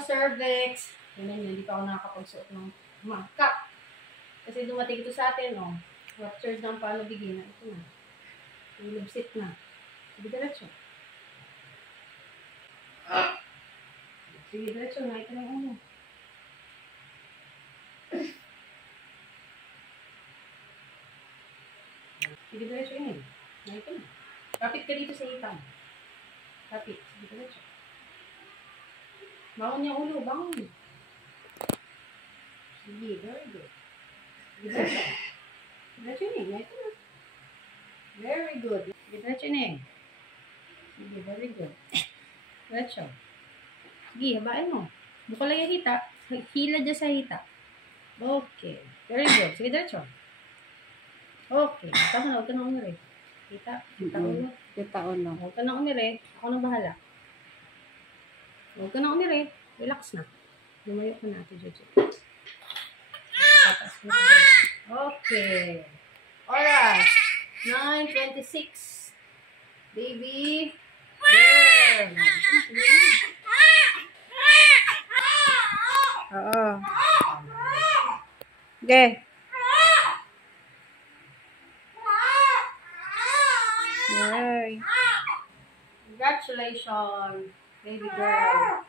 ka-cervix. Hindi pa ako nakakapagsuot ng makeup. Kasi dumating ito sa atin, oh. Ruptured ng palubigi na. Ito na. Ilubsit na. Sige, diretso. Sige, diretso. Nakita na yung ano. Sige, diretso yun. Nakita na. Kapit ka dito sa hitang. Kapit. Sige, diretso. Bangon yung ulo. Bangon. Sige, very good. Sige, diretso. Diretso yun. Nakita na. Very good. Sige, diretso yun. Sige, very good. Diretso. Sige, habain mo. Buka lang yung hita. Hila dyan sa hita. Okay. Very good. Sige, diretso. Okay. Tama na. Huwag ka na umiri. Kita. Kita ulo. Kita ulo. Huwag ka na umiri. Ako nang bahala. Huwag ka na umiri. Relax na. Lumayo ka na. Okay. Alright. 9:26. Baby. Girl. Oo. Okay. Yay. Congratulations, baby girl.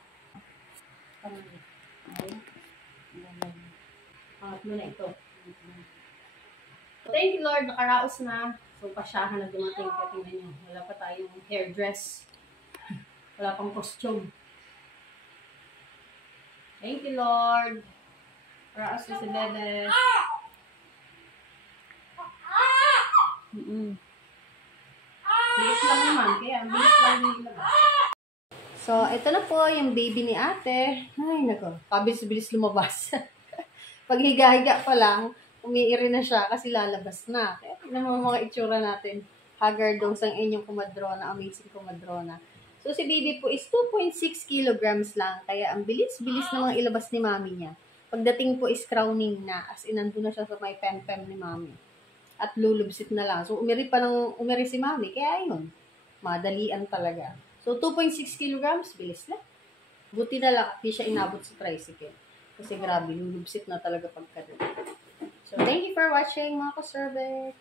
Pangat mo na ito. Thank you, Lord. Nakaraos na. So, pasyahan na dumating. Kaya tingnan nyo. Wala pa tayong hairdress. Wala pang costume. Thank you, Lord. Nakaraos na si Dede. Bilis lang naman. Kaya, bilis lang nila. So, ito na po yung baby ni ate. Ay, nako. Pabilis-bilis lumabas. Pag higa-higa pa lang, umiiri na siya kasi lalabas na. Kaya tignan mo mga itsura natin. Haggard sa inyong kumadrona, amazing kumadrona. So, si baby po is 2.6 kilograms lang. Kaya ang bilis-bilis na mga ilabas ni mami niya. Pagdating po is crowning na. As in, nandun na siya sa may pem-pem ni mami. At lulubsit na lang. So, umiri si mami. Kaya yun, madalian talaga. So, 2.6 kilograms, bilis na. Buti na lang, di siya inabot sa tricycle. Kasi grabe, lulubsit na talaga pagka. So, thank you for watching mga ka-cervix.